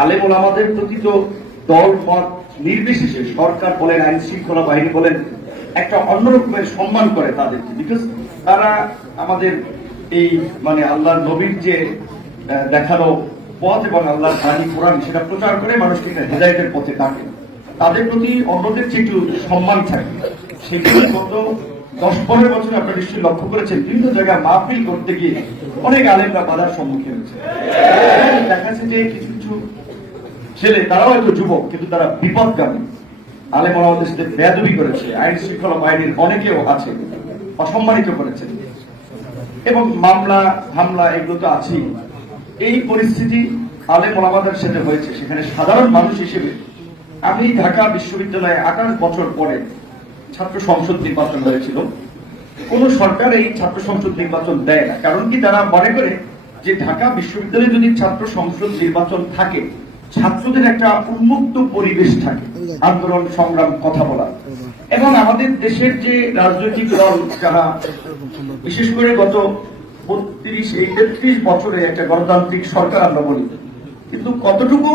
আলেম ওলামাদের প্রতি তো দল মত নির্বিশেষে সরকার বলেন, আইন শৃঙ্খলা বাহিনী বলেন, একটা অন্যরকমের সম্মান করে তাদেরকে। বিকজ তারা আমাদের এই আল্লাহর নবীর যে দেখানো পথ এবং আল্লাহর বাণী কোরআন সেটা প্রচার করে মানুষকে একটা হেদায়েতের পথে ডাকে। তাদের প্রতি অন্যদের যে একটু সম্মান থাকে, সেগুলো গত 10-15 বছর আপনারা নিশ্চয়ই লক্ষ্য করেছেন, বিভিন্ন জায়গায় মাহফিল করতে গিয়ে অনেক আলেমরা বাধার সম্মুখীন হয়েছে। দেখা যাচ্ছে যে কিছু কিছু ছেলে, তারাও হয়তো যুবক, কিন্তু তারা বিপদগামী, আলেম ওলামাদের সাথে বেয়াদবি করেছে, আইন শৃঙ্খলা বাহিনীর অনেকেও আছে, অসম্মানিত করেছে, এবং মামলা হামলা এগুলো তো আছেই। এই পরিস্থিতি আলেম ওলামাদের সাথে হয়েছে। সেখানে সাধারণ মানুষ হিসেবে আমি ঢাকা বিশ্ববিদ্যালয়ে 28 বছর পরে ছাত্র সংসদ নির্বাচন হয়েছিল। কোন সরকার এই ছাত্র সংসদ নির্বাচন দেয় না। কারণ কি, তারা মনে করে যে ঢাকা বিশ্ববিদ্যালয়ে যদি ছাত্র সংসদ নির্বাচন থাকে, ছাত্রদের একটা উন্মুক্ত পরিবেশ থাকে আন্দোলন সংগ্রাম কথা বলা। এবং আমাদের দেশের যে রাজনৈতিক দল যারা বিশেষ করে গত 32-33 বছরে একটা গণতান্ত্রিক সরকার আমরা বলি, কিন্তু কতটুকু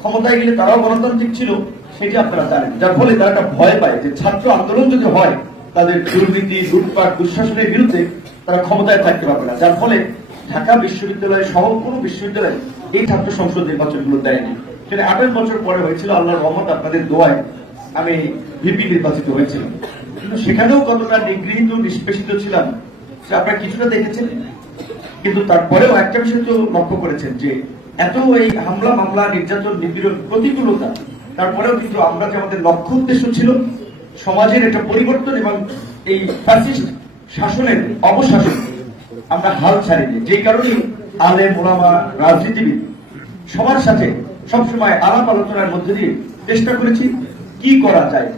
ক্ষমতায় গেলে তারাও গণতান্ত্রিক ছিল সেটি আপনারা জানেন। যার ফলে তারা একটা ভয় পায় যে ছাত্র আন্দোলন যদি হয়, তাদের দুর্নীতি লুটপাট দুঃশাসনের বিরুদ্ধে তারা ক্ষমতায় থাকতে পারবে না। যার ফলে ঢাকা বিশ্ববিদ্যালয় সহ কোনো বিশ্ববিদ্যালয় এই ছাত্র সংসদ নির্বাচনগুলো দেয়নি। সেটা 28 বছর পরে হয়েছিল। আল্লাহর রহমত, আপনাদের দোয়ায় আমি ভিপি নির্বাচিত হয়েছিলাম। কিন্তু সেখানেও কতটা নিগৃহীত নিষ্পেষিত ছিলাম সে আপনারা কিছুটা দেখেছেন। কিন্তু তারপরেও একটা বিষয় তো লক্ষ্য করেছেন যে এত এই হামলা মামলা নির্যাতন নিপীড়ন প্রতিকূলতা, তারপরেও কিন্তু আমরা যে আমাদের লক্ষ্য উদ্দেশ্য ছিল সমাজের একটা পরিবর্তন এবং এই ফ্যাসিস্ট শাসনের অবসাশন, আমরা হাল ছাড়িনি। যে কারণে আলেম ওলামা রাজনীতিবিদ সবার সাথে সবসময় আলাপ আলোচনার মধ্যে দিয়ে চেষ্টা করেছি কি করা যায়।